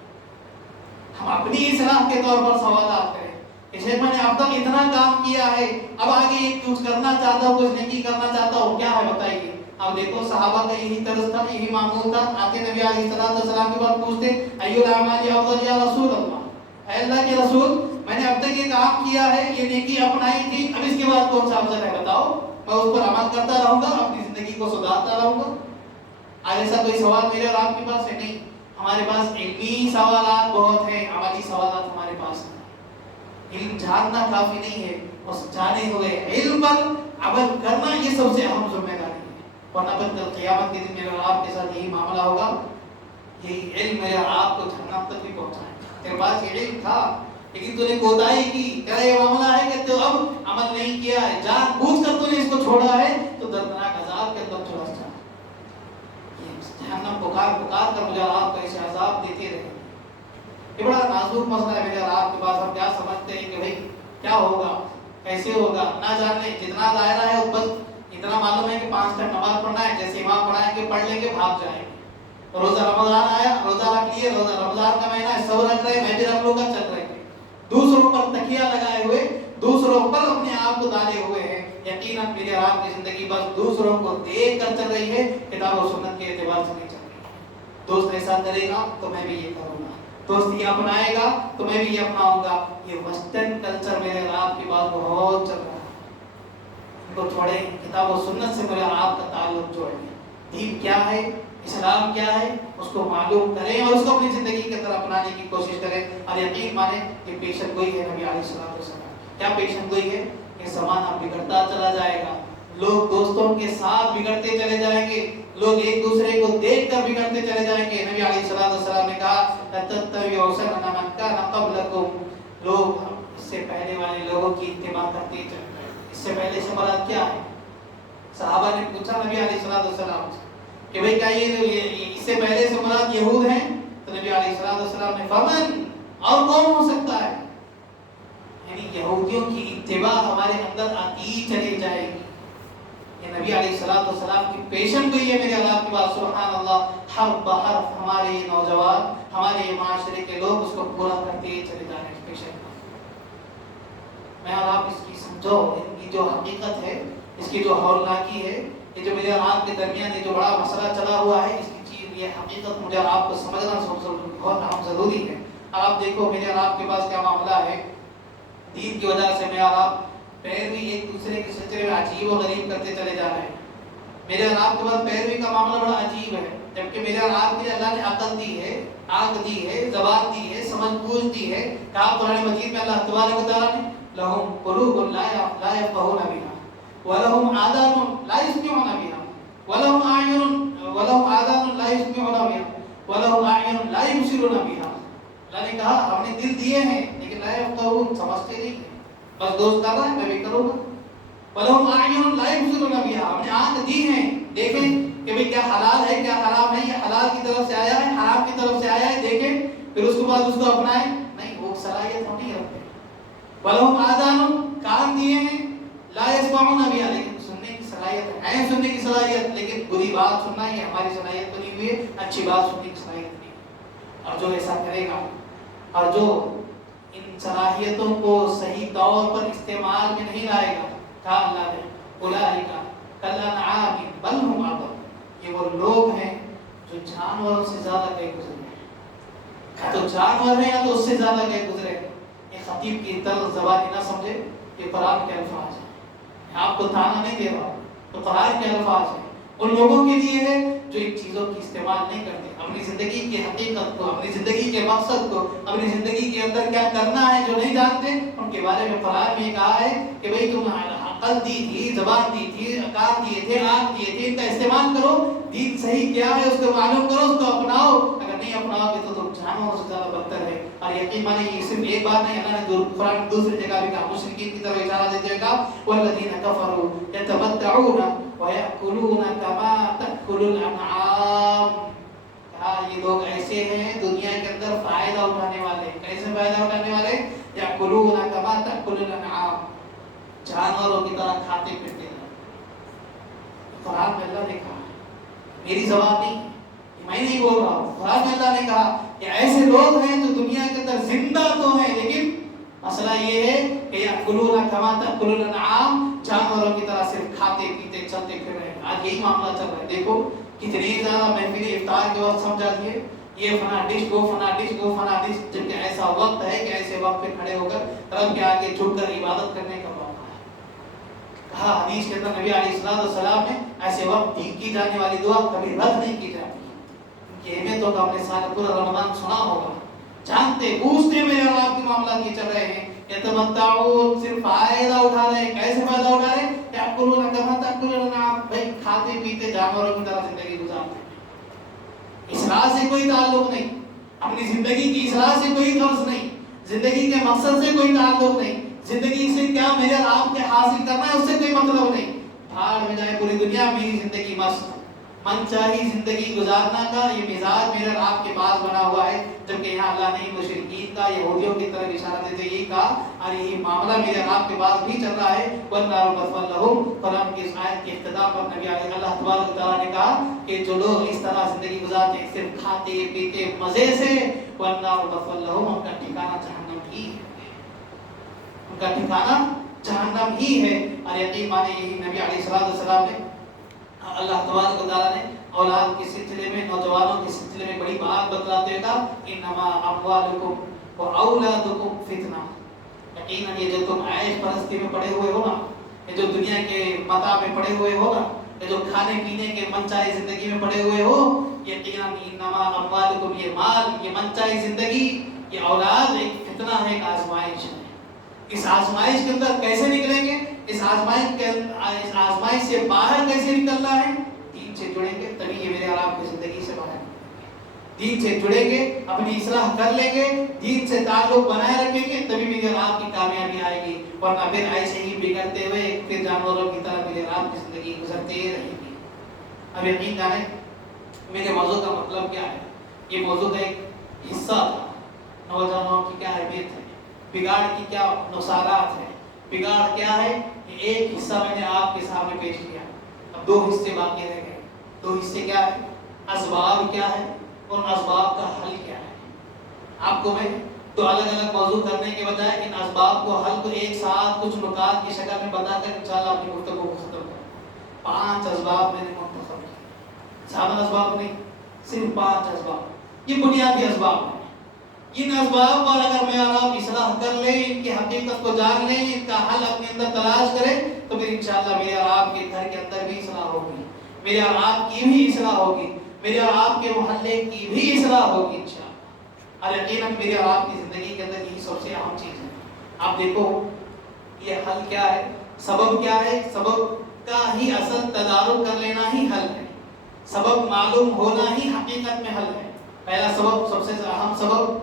ہم اپنی اصلاح کے طور پر سوالات کریں کہ شیخ میں نے اب تک اتنا کام کیا ہے، اب آگے کچھ کرنا چاہتا ہوں، کچھ نیکی کرنا چاہتا ہوں، کیا ہے بتائیے۔ اب دیکھو صحابہ کا یہی طرز تھا، یہی معمول تھا، آتے نبی علیہ السلام کے بعد پوچھتے ایو الاعمال افضل یا رسول اللہ، اے اللہ کے رسول میں نے اب تک یہ کام کیا ہے، یہ نیکی اپنائی تھی، اب اس کے بعد کون سا افضل ہے بتاؤ؟ میں اس پر عمل کرتا رہوں گا، اپنی زندگی کو سدھارتا رہوں گا؟ آج ایسا کوئی سوال میرے اور آپ کے پاس ہے نہیں. ہمارے پاس علمی سوالات بہت ہیں، عملی سوالات ہمارے پاس نہیں. علم جاننا کافی نہیں ہے، اس جانے ہوئے علم پر عمل کرنا یہ سب سے اہم ذمہ داری ہے. ورنہ کل قیامت کے دن میرے اور آپ کے ساتھ یہی معاملہ ہوگا. یہی علم میرے اور آپ کو جہنم تک بھی پہنچائے گا. تیرے پاس یہ علم تھا لیکن تو نے کوتاہی کی، تیرا یہ معاملہ ہے کہ تو اب عمل نہیں کیا ہے، جان بوجھ کر تو نے اس کو چھوڑا ہے، تو دردناک عذاب کے اندر چلا جا. جہنم پکار پکار کر مجھے آپ کو ایسے عذاب دیتے رہے. یہ بڑا نازک مسئلہ ہے میرے اور آپ کے پاس. ہم کیا سمجھتے ہیں کہ بھائی کیا ہوگا، کیسے ہوگا، نہ جاننے. جتنا دائرہ ہے بس اتنا معلوم ہے کہ 5 ٹائم نماز پڑھنا ہے، جیسے امام پڑھائیں گے پڑھ لیں گے، بھاگ جائیں گے. روزہ رمضان آیا، روزہ رکھ لیے، روزہ رمضان کا مہینہ ہے، سب رکھ رہے، میں بھی رکھ لوں گا، چل رہے ہیں. دوسروں پر تکیہ لگائے ہوئے، دوسروں پر اپنے آپ کو ڈالے ہوئے ہیں. یقیناً میرے اور آپ کی زندگی بس دوسروں کو دیکھ کر چل رہی ہے، کتاب و سنت کے اعتبار سے نہیں چل رہی ہے. دوست ایسا کرے گا تو میں بھی یہ کروں گا، دوست یہ اپنائے گا تو میں بھی یہ اپناؤں گا. یہ ویسٹرن کلچر میرے اور آپ کے پاس بہت چل رہا ہے. ان کو چھوڑیں، کتاب و سنت سے میرے اور آپ کا تعلق جوڑیں. دین کیا ہے، اسلام کیا ہے، اس کو معلوم کریں اور اس کو اپنی زندگی کے اندر اپنانے کی کوشش کریں. اور یقین مانیں کہ پیشن گوئی ہے نبی علیہ السلام. کیا پیشن گوئی ہے؟ کہ زمانہ بگڑتا چلا جائے گا، لوگ دوستوں کے ساتھ بگڑتے چلے جائیں گے، لوگ ایک دوسرے کو دیکھ کر بگڑتے چلے جائیں گے. نبی علیہ السلام نے کہا تتبعوا سنن من کان قبلکم، لوگ اس سے پہلے والے لوگوں کی اتباع کرتے چلے جائیں. اس سے پہلے سے مراد کیا ہے؟ صحابہ نے پوچھا نبی علیہ السلام سے کہ بھئی کیا یہ اس سے پہلے سے مراد یہود ہیں؟ تو نبی علیہ السلام نے فمن، اور کون ہو سکتا ہے؟ یعنی یہودیوں کی اتباع ہمارے اندر آتی چلی جائے گی. یہ نبی علیہ السلام کی پیشن گوئی ہے میرے اللہ کے بعد. سبحان اللہ، حرف بحرف ہمارے نوجوان، ہمارے معاشرے کے لوگ اس کو پورا کرتے چلے جا رہے ہیں. پیشن میں اور آپ اس کی سمجھو، ان کی جو حقیقت ہے، اس کی جو ہولناکی ہے، یہ جو میرے اور آپ کے درمیان یہ جو بڑا مسئلہ چلا ہوا ہے، اس کی چیز یہ حقیقت مجھے آپ کو سمجھنا بہت اہم ضروری ہے. آپ دیکھو میرے اور آپ کے پاس کیا معاملہ ہے. دین کی وجہ سے میں اور آپ پیروی ایک دوسرے کے سلسلے میں عجیب و غریب کرتے چلے جا رہے ہیں. میرے اور آپ کے پاس پیروی کا معاملہ بڑا عجیب ہے، جبکہ میرے اور آپ کے اللہ نے عقل دی ہے، آنکھ دی ہے، زبان دی ہے، سمجھ بوجھ دی ہے. کہا قرآن مجید میں اللہ تبارک و تعالیٰ نے لہم قلوب لا یفقہون بہا ولہم آذان لا یسمعون بہا ولہم آذان لا یسمعون بہا ولہم اعین لا یبصرون بہا. اللہ نے کہا ہم نے دل دیے ہیں لیکن لا یفقہون، سمجھتے نہیں ہیں. بس دوست کر رہا ہے میں بھی کروں گا. وَلَهُمْ أَعْيُنٌ لَا يُبْصِرُونَ بِهَا، ہم نے آنکھ دی ہیں، دیکھیں کہ کیا حلال ہے کیا حرام ہے، یہ حلال کی طرف سے آیا ہے حرام کی طرف سے آیا ہے، دیکھیں پھر اس کے بعد اس کو اپنائیں. نہیں، وہ صلاحیت ہم نہیں رکھتے. وَلَهُمْ آذَانٌ، کان دیے ہیں، لَا يَسْمَعُونَ بِهَا، لیکن سننے کی صلاحیت ہے سننے کی صلاحیت، لیکن بری بات سننا یہ ہماری صلاحیت بنی ہوئی ہے، اچھی بات سننے کی صلاحیت نہیں. اور جو ایسا کرے گا اور جو ان صلاحیتوں کو صحیح طور پر استعمال میں نہیں لائے گا، کہا اللہ نے اولئک کالانعام بل هم اضل، یہ وہ لوگ ہیں جو جانوروں سے زیادہ گئے گزرے ہیں. یا تو جانور ہیں یا تو اس سے زیادہ گئے گزرے ہیں. یہ خطیب کی طرز زبانی نہ سمجھے، یہ قرآن کے الفاظ ہیں. میں آپ کو تانا نہیں دے رہا، تو قرآن کے الفاظ ہیں. ان لوگوں کے لیے ہے جو ان چیزوں کی استعمال نہیں کرتے، اپنی زندگی کی حقیقت کو، اپنی زندگی کے مقصد کو، اپنی زندگی کے اندر کیا کرنا ہے جو نہیں جانتے. ان کے بارے میں قرآن میں کہا ہے کہ بھئی تم عقل دی تھی، زبان دی تھی، کان دیے تھے، آنکھ دیے تھے، ان کا استعمال کرو. دین صحیح کیا ہے اس کو معلوم کرو، اس کو اپناؤ. اگر نہیں اپناؤ گے تو تم جانوروں سے زیادہ بدتر ہے. اور یقین مانے یہ صرف ایک بات نہیں، اللہ نے قرآن دوسری جگہ بھی کہا، مشرکین کی طرف اشارہ دیتے ہوئے کہا والذین کفروا یتمتعون ویأکلون کما تأکل الانعام. کہا یہ لوگ ایسے ہیں دنیا کے اندر فائدہ اٹھانے والے. کیسے فائدہ اٹھانے والے؟ یأکلون کما تأکل الانعام، جانوروں کی طرح کھاتے پیتے ہیں. قرآن میں اللہ نے کہا، میری زبان نہیں، میں نہیں بول رہا ہوں، قرآن میں اللہ نے کہا کہ ایسے لوگ ہیں جو دنیا کے اندر زندہ تو ہیں لیکن مسئلہ یہ ہے کہ یأکلون کما تأکل الانعام، جانوروں کی طرح صرف کھاتے پیتے چلتے پھر رہے ہیں. آج یہی معاملہ چل رہا ہے. دیکھو کتنی زیادہ محفل افطار کے وقت سمجھا دیے، یہ فنا ڈش وہ فنا ڈش وہ فنا ڈش، جبکہ ایسا وقت ہے کہ ایسے وقت پہ کھڑے ہو کر رب کے آگے جھک کر عبادت کرنے کا موقع ہے۔ کہا حدیث کے اندر نبی علیہ السلام نے ایسے وقت کی جانے والی دعا کبھی رد نہیں کی جاتی کہ اہمیتوں کا ہم نے سارا پورا رمضان سنا ہوگا، جانتے پوچھتے میرے اور آپ کے معاملات یہ چل رہے ہیں، یتمتعون صرف فائدہ اٹھا رہے ہیں۔ کیسے فائدہ اٹھا رہے ہیں؟ یاکلون کما تاکلون الانعام، بھائی کھاتے پیتے جانوروں کی طرح زندگی گزارتے ہیں، اصلاح سے کوئی تعلق نہیں، اپنی زندگی کی اصلاح سے کوئی غرض نہیں، زندگی کے مقصد سے کوئی تعلق نہیں، زندگی سے کیا میرے اور آپ کے حاصل کرنا ہے اس سے کوئی مطلب نہیں۔ بھاڑ میں جائے پوری دنیا، میری زندگی مست، من چاہی زندگی گزارنا کا یہ مزاج میرے اور آپ کے پاس بنا ہوا ہے، جبکہ یہاں اللہ نے مشرکین کا یہودیوں کی طرف اشارہ دیتے یہ کہا اور یہی معاملہ میرے اور آپ کے پاس بھی چل رہا ہے۔ وَالنَّارُ مَثْوًى لَهُمْ، قرآن کی اس آیت کے اختتام پر نبی علیہ اللہ تبارک و تعالیٰ نے کہا کہ جو لوگ اس طرح زندگی گزارتے ہیں صرف کھاتے پیتے مزے سے، وَالنَّارُ مَثْوًى لَهُمْ، ان کا ٹھکانہ جہنم ہی ہے، ان کا ٹھکانہ جہنم ہی ہے۔ اور یقین مانے یہی نبی علیہ السلام نے اللہ تبارک و تعالیٰ نے اولاد کے سلسلے میں، نوجوانوں کے سلسلے میں بڑی بات بتلاتے ہوئے کہا انما اموالکم واولادکم فتنہ، یقیناً یہ جو تم عیش پرستی میں پڑے ہوئے ہو نا، یہ جو دنیا کے متاع میں پڑے ہوئے ہو نا، یہ جو کھانے پینے کے منچاہی زندگی میں پڑے ہوئے ہو، یقیناً انما اموالکم، یہ مال، یہ منچاہی زندگی، یہ اولاد ایک فتنہ ہے، ایک آزمائش ہے۔ اس آزمائش کے اندر کیسے نکلیں گے؟ اس آزمائش سے باہر کیسے نکلنا ہے؟ دین سے جڑیں گے تبھی یہ میرے اور آپ کی زندگی سے باہر نکلیں گے، دین سے جڑیں گے، اپنی اصلاح کر لیں گے، دین سے تعلق بنائے رکھیں گے، تبھی میرے اور آپ کی کامیابی آئے گی، ورنہ پھر ایسے ہی بگڑتے ہوئے پھر جانوروں کی طرح میرے اور آپ کی زندگی گزرتے رہے گی۔ اب یقین جانیں میرے موضوع کا مطلب کیا ہے؟ یہ موضوع کا ایک حصہ تھا، نوجوانوں کی کیا اہمیت ہے، بگاڑ کی کیا نصارات ہے، بگاڑ کیا ہے، ایک حصہ میں نے آپ کے سامنے پیش کیا، اب دو حصے باقی رہ گئے۔ دو حصے کیا ہے؟ اسباب کیا ہے اور اسباب کا حل کیا ہے۔ آپ کو میں دو الگ الگ موضوع کرنے کے بجائے ان اسباب کو حل کو ایک ساتھ کچھ نکات کی شکل میں بتا کر انشاءاللہ اپنی گفتگو کو ختم کروں۔ 5 اسباب میں نے منتخب کیے، زیادہ اسباب نہیں، صرف 5 اسباب، یہ بنیادی اسباب ہیں۔ ان اسباب پر اگر میں اور آپ اصلاح کر لیں، ان کی حقیقت کو جان لیں، ان کا حل اپنے اندر تلاش کریں، تو پھر انشاءاللہ میرے اور آپ کے گھر کے اندر بھی اصلاح ہوگی، میرے اور آپ کی بھی اصلاح ہوگی، میرے اور آپ کے محلے کی بھی اصلاح ہوگی انشاءاللہ۔ اور یقیناً میرے اور آپ کی زندگی کے اندر یہی سب سے اہم چیز ہے۔ آپ دیکھو یہ حل کیا ہے، سبب کیا ہے، سبب کا ہی اصل تدارک کر لینا ہی حل ہے، سبب معلوم ہونا ہی حقیقت میں حل ہے۔ پہلا سبب، سب سے اہم سبب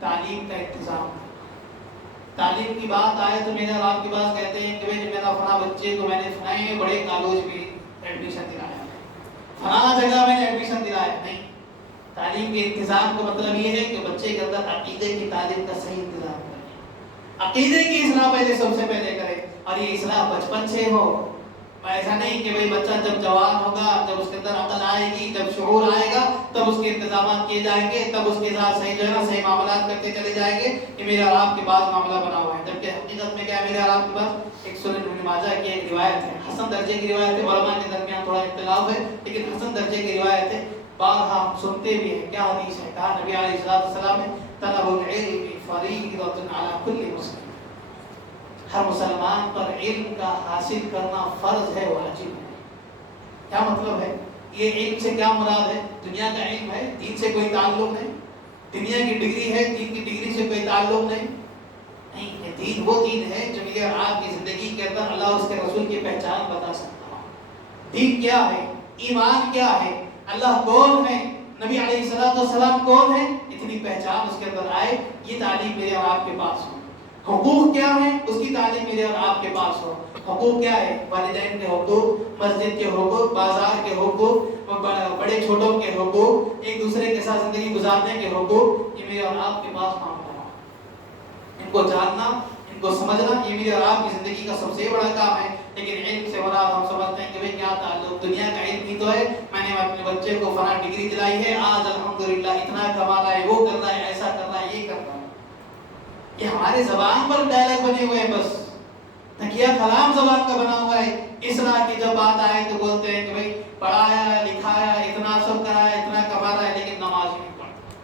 تعلیم کا انتظام ہے۔ تعلیم کی بات آئے تو میرے اور آپ کے پاس کہتے ہیں کہ بھائی میرا فلاں بچے کو میں نے فلاں بڑے کالج میں ایڈمیشن دلایا ہے، فلاں جگہ میں نے ایڈمیشن دلایا، نہیں۔ تعلیم کے انتظام کا مطلب یہ ہے کہ بچے کے اندر عقیدے کی تعلیم کا صحیح انتظام کریں، عقیدے کی اصلاح پہلے سب سے پہلے کریں، اور یہ اصلاح بچپن سے ہو۔ ایسا نہیں کہ بھائی بچہ جب جوان ہوگا، جب اس کے اندر عقل آئے گی، جب شعور آئے گا، تب اس کے انتظامات کیے جائیں گے، تب اس کے ساتھ صحیح جو ہے نا صحیح معاملات کرتے چلے جائیں گے، یہ میرے اور آپ کے پاس معاملہ بنا ہوا ہے۔ جبکہ حقیقت میں کیا ہے، میرے اور آپ کے پاس ایک سنن ابن ماجہ کی ایک روایت ہے، حسن درجے کی روایت ہے، علماء کے درمیان تھوڑا اختلاف ہے لیکن حسن درجے کی روایت ہے، بارہا ہم سنتے بھی ہیں۔ کیا حدیث ہے؟ کہا نبی علیہ السلام نے طلب العلم فریضۃ علی کل مسلم، ہر مسلمان پر علم کا حاصل کرنا فرض ہے، واجب ہے۔ کیا مطلب ہے؟ یہ علم سے کیا مراد ہے؟ دنیا کا علم ہے، دین سے کوئی تعلق نہیں، دنیا کی ڈگری ہے، دین کی ڈگری سے کوئی تعلق نہیں، نہیں، یہ دین وہ دین ہے جو میرے اور آپ کی زندگی کے اندر اللہ اور اس کے رسول کی پہچان بتا سکتا ہوں۔ دین کیا ہے، ایمان کیا ہے، اللہ کون ہے، نبی علیہ السلام کون ہے، اتنی پہچان اس کے اندر آئے، یہ تعلیم میرے اور آپ کے پاس ہو۔ حقوق کیا ہے، اس کی تعلیم میرے اور آپ کے پاس ہو۔ حقوق کیا ہے؟ والدین کے حقوق، مسجد کے حقوق، بازار کے حقوق، بڑے چھوٹوں کے حقوق، ایک دوسرے کے ساتھ زندگی گزارنے کے حقوق، یہ میرے اور آپ کے پاس معاملہ ہے۔ ان کو جاننا، ان کو سمجھنا، یہ میرے اور آپ کی زندگی کا سب سے بڑا کام ہے۔ لیکن علم سے مراد ہم سمجھتے ہیں کہ بھئی کیا تعلق، دنیا کا علم ہی تو ہے، میں نے اپنے بچے کو فلاں ڈگری دلائی ہے، آج الحمدللہ اتنا کما رہا ہے، وہ کر رہا ہے، ایسا کر رہا ہے، یہ کر رہا ہے۔ یہ ہمارے زبان پر ڈائلاگ بنے ہوئے ہیں، بس تکیہ کلام زبان کا بنا ہوا ہے۔ اصلاح کی جب بات آئے تو بولتے ہیں کہ بھئی پڑھایا لکھایا، اتنا سب کرایا، اتنا کما رہا ہے، لیکن نماز نہیں پڑھتا،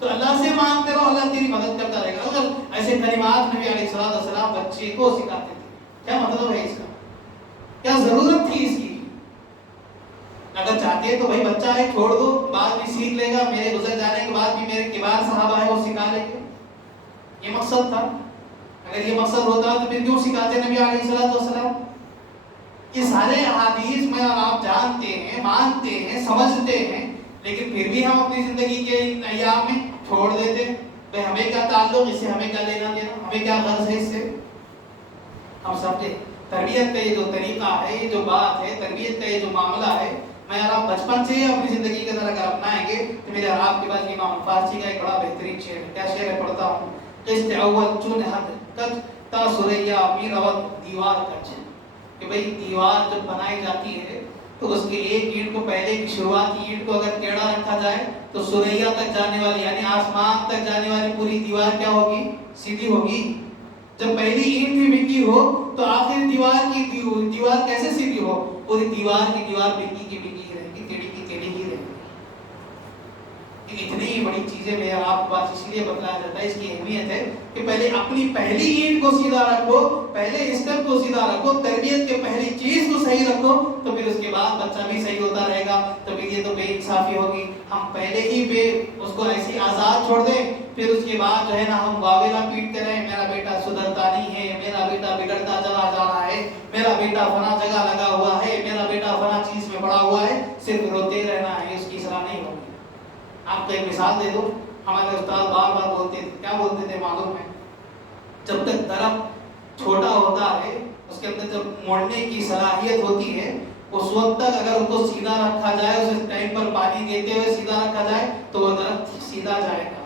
تو اللہ سے مانگتے رہو، اللہ تیری مدد کرتا رہے گا۔ اگر ایسے کلمات نبی علیہ السلام بچے کو سکھاتے تھے، کیا مطلب ہے اس کا؟ کیا ضرورت تھی اس کی؟ اگر چاہتے تو بھائی بچہ ہے چھوڑ دو، بعد میں سیکھ لے گا، میرے گزر جانے کے بعد بھی میرے کبار صحابہ ہے وہ سکھا لیں گے، یہ مقصد تھا۔ اگر یہ مقصد ہوتا تو پھر کیوں سکھاتے نبی علیہ السلام؟ یہ سارے احادیث میں اور آپ جانتے ہیں، مانتے ہیں، سمجھتے ہیں، لیکن پھر بھی ہم اپنی زندگی کے ان ایام میں چھوڑ دیتے ہیں۔ بھائی ہمیں کیا تعلق اس سے، ہمیں کیا لینا دینا، ہمیں کیا غرض ہے اس سے؟ ہم سمجھے تربیت کا یہ جو طریقہ ہے، یہ جو بات ہے، تربیت کا یہ جو معاملہ ہے، میں اور آپ بچپن سے اپنی زندگی کے اندر اگر اپنائیں گے تو میرے اور آپ کے پاس امام فارسی کا ایک بڑا بہترین شعر ہے۔ کیا شعر ہے؟ پڑھتا ہوں۔ قسط اول چون حد کج تا سریا می روت دیوار کج، کہ بھئی دیوار جب بنائی جاتی ہے تو اس کے ایک اینٹ کو، پہلے کی شروعاتی اینٹ کو اگر ٹیڑھا رکھا جائے تو سریا تک جانے والی یعنی آسمان تک جانے والی پوری دیوار کیا ہوگی؟ سیدھی ہوگی۔ جب پہلی اینٹ بھی بنی ہو تو آخر دیوار کیسے سیدھی ہو؟ پوری دیوار کی دیوار بنی کی بنی ہی رہے گی، ٹیڑھی کی ٹیڑھی ہی رہے گی۔ اتنی بڑی چیزیں میں آپ کو بات اس لیے بتلایا جاتا ہے، اس کی اہمیت ہے کہ پہلے اپنی پہلی اینٹ کو سیدھا رکھو، پہلے اسٹیپ کو سیدھا رکھو، تربیت کے پہلی چیز کو صحیح رکھو، تو پھر اس کے بعد بچہ بھی صحیح ہوتا رہے گا۔ تو پھر یہ تو بے انصافی ہوگی، ہم پہلے ہی اس کو ایسی آزاد چھوڑ دیں، پھر اس کے بعد جو ہے نا ہم واویلا پیٹتے رہیں، میرا بیٹا سدھرتا نہیں ہے، میرا بیٹا بگڑتا چلا جا رہا ہے، میرا بیٹا فلاں جگہ لگا ہوا ہے، میرا بیٹا فلاں چیز میں پڑا ہوا ہے، صرف روتے رہنا ہے، اس کی اصلاح نہیں ہوگی۔ آپ کو ایک مثال دے دو، ہمارے استاد بار بار بولتے تھے، کیا بولتے تھے معلوم ہے؟ جب تک درخت چھوٹا ہوتا ہے، اس کے اندر جب موڑنے کی صلاحیت ہوتی ہے، اس وقت تک اگر ان کو سیدھا رکھا جائے، اسے ٹائم پر پانی دیتے ہوئے سیدھا رکھا جائے تو وہ درخت سیدھا جائے گا۔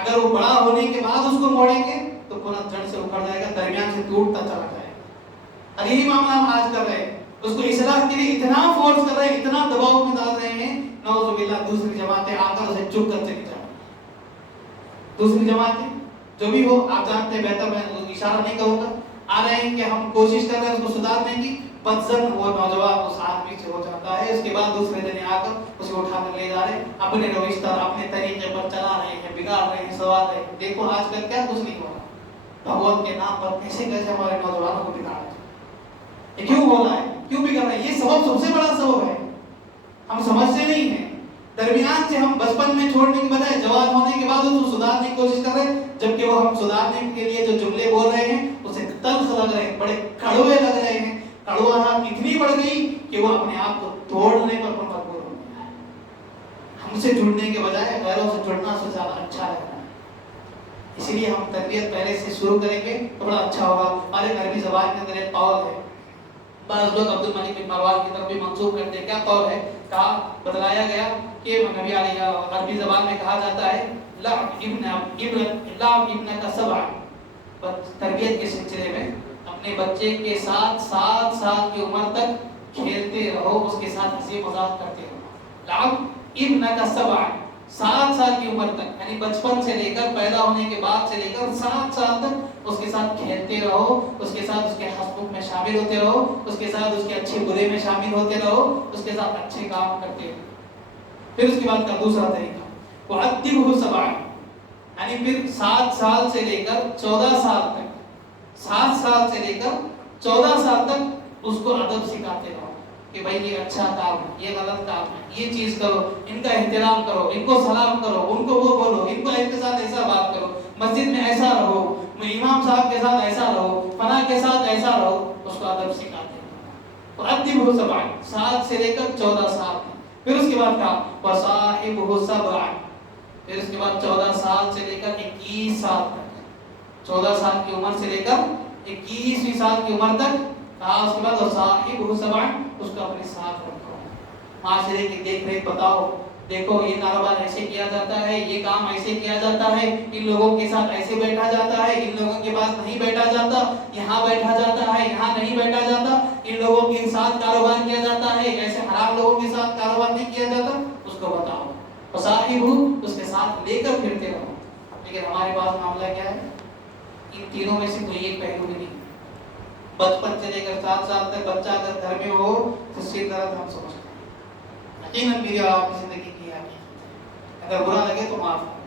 اگر وہ بڑا ہونے کے بعد اس کو موڑیں گے تو پورا جڑ سے اکھڑ جائے گا، درمیان سے ٹوٹتا چلا جائے گا۔ اور یہی معاملہ ہم آج کر رہے ہیں، اس کو اصلاح کے لیے اتنا فورس کر رہے ہیں، اتنا دباؤ میں ڈال رہے ہیں، نعوذ باللہ دوسری جماعتیں آ کر اسے چپ کر چلی جائیں۔ دوسری جماعتیں جو بھی ہو، آپ جانتے ہیں بہتر، میں اشارہ نہیں کروں گا، آ رہے ہیں کہ ہم کوشش کر رہے ہیں اس کو سدھارنے کی، بدزن وہ نوجوان اس آدمی سے ہو جاتا ہے، اس کے بعد دوسرے دن آ کر اسے اٹھا کر لے جا رہے ہیں، اپنے روش پر، اپنے طریقے پر چلا رہے ہیں، بگاڑ رہے ہیں، سوار رہے ہیں۔ دیکھو آج کل کیا کچھ نہیں ہو رہا، بھگوان کے نام پر کیسے کیسے ہمارے نوجوانوں کو بگاڑا جائے۔ یہ کیوں ہو رہا ہے؟ کیوں بگڑ رہا ہے؟ یہ سبب سب سے بڑا سبب ہے، ہم سمجھتے نہیں ہیں۔ درمیان سے ہم بچپن میں چھوڑنے کے بجائے جوان ہونے کے بعد اس کو سدھارنے کی کوشش کر رہے ہیں، جبکہ وہ ہم سدھارنے کے لیے جو جملے بول رہے ہیں اسے تلخ لگ رہے ہیں، بڑے کڑوے لگ رہے ہیں، کڑواہٹ اتنی بڑھ گئی کہ وہ اپنے آپ کو توڑنے پر مجبور ہو گیا ہے۔ ہم سے جڑنے کے بجائے غیروں سے جڑنا سے زیادہ اچھا لگ رہا ہے، اسی لیے ہم تربیت پہلے سے شروع کریں گے تو بڑا اچھا ہوگا۔ اور ایک عربی زبان کے اندر ایک قول ہے، بعض لوگ عبد الملک بن مروان کی طرف بھی منسوب کرتے ہیں، کیا قول ہے؟ کہا، بتلایا گیا کہ نبی علیہ عربی زبان میں کہا جاتا ہے لعب ابن کا سبع، تربیت کے سلسلے میں اپنے بچے کے ساتھ 7 سال کی عمر تک کھیلتے رہو، اس کے ساتھ ہنسی مذاق کرتے رہو۔ لعب ابن کا سبع، 7 سال کی عمر تک، یعنی بچپن سے لے کر، پیدا ہونے کے بعد سے لے کر 7 سال تک اس کے ساتھ کھیلتے رہو، اس کے ساتھ اس کے حسب میں شامل ہوتے رہو، اس کے ساتھ اس کے اچھے برے میں شامل ہوتے رہو، اس کے ساتھ اچھے کام کرتے رہو۔ پھر اس کے بعد کا دوسرا طریقہ وَعَدِّبْهُ سَبْعًا، یعنی پھر 7 سال سے لے کر 14 سال تک، 7 سال سے لے کر 14 سال تک اس کو ادب سکھاتے رہو کہ بھائی یہ اچھا کام ہے، یہ غلط کام ہے، یہ چیز کرو، ان کا احترام کرو، ان کو سلام کرو، ان کو وہ بولو، ان کو ایک کے ساتھ ایسا بات کرو، مسجد میں ایسا رہو، امام صاحب کے ساتھ ایسا رہو، فلاں کے ساتھ ایسا رہو، اس کو ادب سکھاتے رہو۔ وَأَدِّبْهُ سَبْعًا، 7 سے لے کر 14 سال تک۔ پھر اس کے بعد کہا وَصَاحِبْهُ سَبْعًا، پھر اس کے بعد 14 سال سے لے کر 21 سال تک، 14 سال کی عمر سے لے کر 21ویں سال کی عمر تک کہا، اس کے بعد وَصَاحِبْهُ سَبْعًا، اس کو اپنے ساتھ رکھو، معاشرے کی دیکھ ریکھ بتاؤ، دیکھو یہ کاروبار ایسے کیا جاتا ہے، یہ کام ایسے کیا جاتا ہے، ان لوگوں کے ساتھ ایسے بیٹھا جاتا ہے، ان لوگوں کے پاس نہیں بیٹھا جاتا، یہاں بیٹھا جاتا ہے، یہاں نہیں بیٹھا جاتا، ان لوگوں کے ساتھ کاروبار کیا جاتا ہے، ایسے حرام لوگوں کے ساتھ کاروبار نہیں کیا جاتا، اس کو بتاؤ، وصاحبہ، اس کے ساتھ لے کر پھرتے رہو۔ لیکن ہمارے پاس معاملہ کیا ہے؟ ان تینوں میں سے کوئی ایک پہلو بھی نہیں۔ بچپن سے لے کر 7 سال تک بچہ اگر گھر میں ہو تو سر درد ہم سمجھتے ہیں، یقیناً میری اور آپ کی زندگی کی حقیقت ہے، اگر برا لگے تو معاف کریں،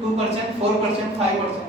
2%, 4%, 5%,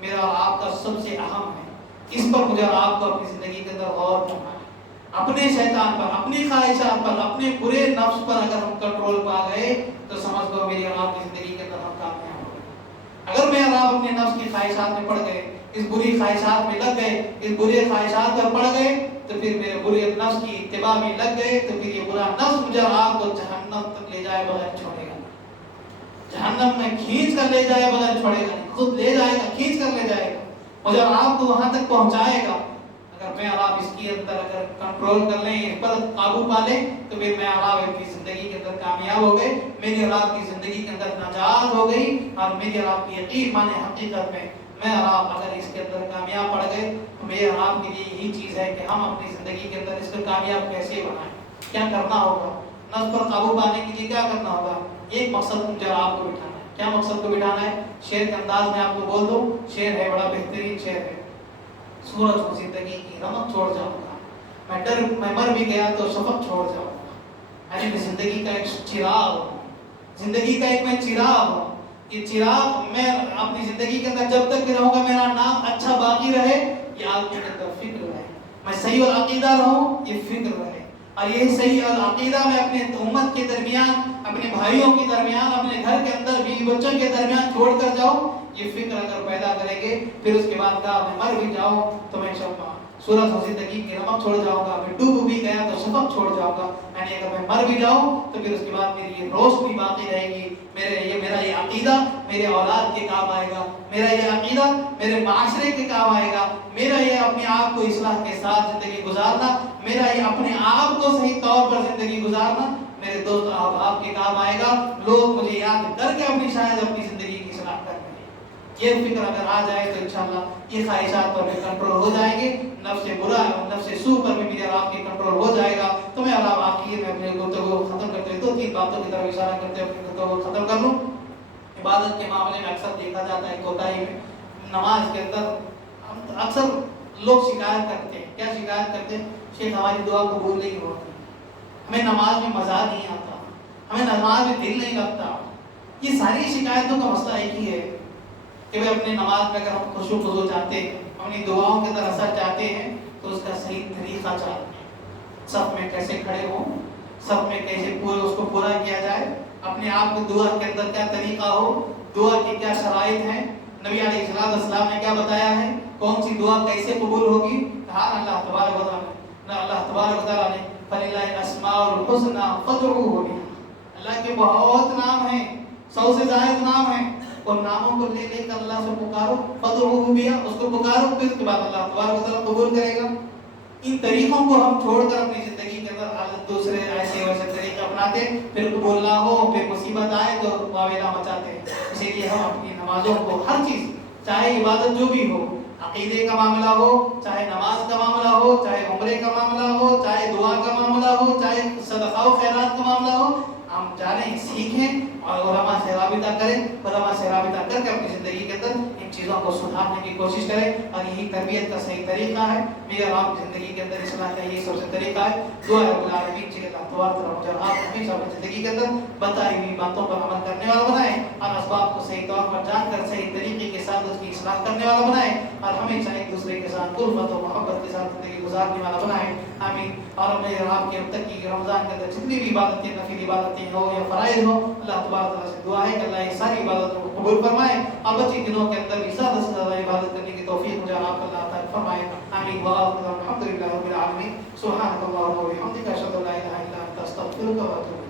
میرا اور آپ کا سب سے اہم ہے. اس پر مجھے اور آپ کو اپنی زندگی کے اندر غور کرنا ہے. اپنے شیطان پر، اپنی خواہشات پر، اپنے برے نفس پر اگر ہم کنٹرول پا گئے تو سمجھ لو میری اور آپ کی زندگی کے اندر ہم کامیاب ہو گئے. اگر میں اور آپ اپنے نفس کی خواہشات میں پڑ گئے، اس بری خواہشات میں لگ گئے، اس برے خواہشات پر پڑ گئے، تو پھر میرے برے نفس کی اتباع میں لگ گئے، تو پھر یہ برا نفس مجھے اور آپ کو جہنم تک لے جائے بغیر چھوڑے گا. جہنم میں کھینچ کر لے جائے بغیر چھوڑے گا. خود لے جائے گا، کھینچ کر لے جائے گا، مجھے اور آپ کو وہاں تک پہنچائے گا. اگر میں اور آپ اس کی اندر اگر کنٹرول کر لیں، اس پر قابو پا لیں، تو پھر میں اور آپ اپنی زندگی کے اندر کامیاب ہو گئے. میری اور آپ کی زندگی کے اندر نجات ہو گئی. اور میری اور آپ کی یقین مانے حقیقت میں اور آپ اگر اس کے اندر کامیاب پڑ گئے تو میرے اور آپ کے لیے یہی چیز ہے کہ ہم اپنی زندگی کے اندر اس کو کامیاب کیسے بنائیں. کیا کرنا ہوگا؟ نفس پر قابو پانے کے لیے کیا کرنا ہوگا؟ ایک مقصد مجھے آپ کو بٹھانا ہے. کیا مقصد کو بٹھانا ہے؟ شعر کے انداز میں آپ کو بول دوں. شعر ہے، بڑا بہترین شعر ہے. سورج کو زندگی کی رمق چھوڑ جاؤں گا، میں مر بھی گیا تو شفق چھوڑ جاؤں گا. یعنی میں زندگی کا ایک چراغ ہوں، زندگی کا ایک میں چراغ ہوں. یہ چراغ میں اپنی زندگی کے اندر جب تک بھی رہوں گا میرا نام اچھا باقی رہے. یہ آپ کے اندر فکر رہے، میں صحیح العقیدہ رہوں، یہ فکر رہے. اور یہی صحیح العقیدہ میں اپنے امت کے درمیان، اپنے بھائیوں کے درمیان، اپنے گھر کے اندر بیوی بچوں کے درمیان چھوڑ کر جاؤں. یہ فکر اگر پیدا کریں گے، پھر اس کے بعد کہا میں مر بھی جاؤں تو میں سورج و زندگی کی رمق چھوڑ جاؤں گا، میں ڈوب بھی گیا تو شفق چھوڑ جاؤں گا. یعنی اگر میں مر بھی جاؤں تو پھر اس کے بعد میری یہ روشنی باقی رہے گی. میرا یہ عقیدہ میرے اولاد کے کام آئے گا، میرا یہ عقیدہ میرے معاشرے کے کام آئے گا، میرا یہ اپنے آپ کو اصلاح کے ساتھ زندگی گزارنا، میرا یہ اپنے آپ کو صحیح طور پر زندگی گزارنا میرے دوست آپ کے کام آئے گا. لوگ مجھے یاد کر کے شاید اپنی زندگی کی اصلاح کر دیں. یہ فکر اگر آ جائے تو انشاءاللہ یہ خواہشات پر بھی کنٹرول ہو جائیں گے. نفس برا اور نفس سو پر بھی میرے آپ کی کنٹرول ہو جائے گا. تو میں اللہ آخر میں اپنے گفتگو ختم کرتے ہوئے 2-3 باتوں کی طرف اشارہ کرتے ہوئے اپنی گفتگو ختم کر لوں. عبادت کے معاملے میں اکثر دیکھا جاتا ہے کوتاہی میں نماز کے اندر اکثر لوگ شکایت کرتے ہیں. کیا شکایت کرتے ہیں؟ شیخ ہماری دعا قبول نہیں ہوتی، ہمیں نماز میں مزہ نہیں آتا، ہمیں نماز میں دل نہیں لگتا. یہ ساری شکایتوں کا مسئلہ ایک ہی ہے کہ وہ اپنے نماز میں اگر ہم خشوع خضوع چاہتے ہیں، اپنی دعاؤں کے اندر اثر چاہتے ہیں، تو اس کا صحیح طریقہ چاہتے ہیں. صف میں کیسے کھڑے ہوں، صف میں کیسے اس کو پورا کیا جائے، اپنے آپ کو دعا کے اندر کیا طریقہ ہو، دعا کی کیا شرائط ہیں، نبی علیہ السلام نے کیا بتایا ہے، کون سی دعا کیسے قبول ہوگی. کہا اللہ تبارک و تعالیٰ نے فَلِلَّهِ الْأَسْمَاءُ الْحُسْنَىٰ فَادْعُوهُ بِهَا. اللہ کے بہت نام ہیں، 100 سے زائد نام ہیں. اور ناموں کو لے کر اللہ سے پکارو، فَادْعُوهُ بِهَا، اس کو پکارو، پھر اس کے بعد اللہ تبارک و تعالیٰ قبول کرے گا. ان طریقوں کو ہم چھوڑ کر اپنی زندگی کے اندر دوسرے ایسے ویسے طریقے اپناتے، پھر قبول نہ ہو، پھر مصیبت آئے تو واویلا مچاتے ہیں. اسی لیے ہم اپنی نمازوں کو ہر چیز، چاہے عبادت جو بھی ہو، عقیدے کا معاملہ ہو، چاہے نماز کا معاملہ ہو، چاہے عمرے کا معاملہ ہو، چاہے دعا کا معاملہ ہو، چاہے صدقہ و خیرات کا معاملہ ہو، ہم جانیں، سیکھیں اور علماء سے رابطہ کریں. علماء سے رابطہ کر کے اپنی زندگی کے اندر ان چیزوں کو سدھارنے کی کوشش کریں. اور یہی تربیت کا صحیح طریقہ ہے. میرے اور آپ کی زندگی کے اندر اصلاح کا یہ سب سے طریقہ ہے. دعا رب العالمین سے اللہ تبارک و تعالیٰ آپ ہمیشہ اپنی زندگی کے اندر بتائی ہوئی باتوں پر عمل کرنے والا بنائیں، اور اسباب کو صحیح طور پر جان کر صحیح طریقے کے ساتھ اس کی اصلاح کرنے والا بنائیں، اور ہمیشہ ایک دوسرے کے ساتھ الفت و محبت کے ساتھ زندگی گزارنے والا بنائیں. آمین. اور میرے اور آپ کے اب تک کی رمضان کے اندر جتنی بھی عبادتیں، نفل عبادتیں ہو یا فرائض ہو، اللہ تبارک و تعالیٰ سے دعا ہے کہ اللہ یہ ساری عبادتوں کو قبول فرمائے، اور بچی دنوں کے اندر بھی زیادہ سے زیادہ عبادت کرنے کی توفیق مجھے آپ کو اللہ تعالیٰ فرمائے. آمین. وآخر الحمد للہ رب العالمین. سبحانک اللہم و بحمدک، اشہد ان لا الہ الا انت، استغفرک و اتوب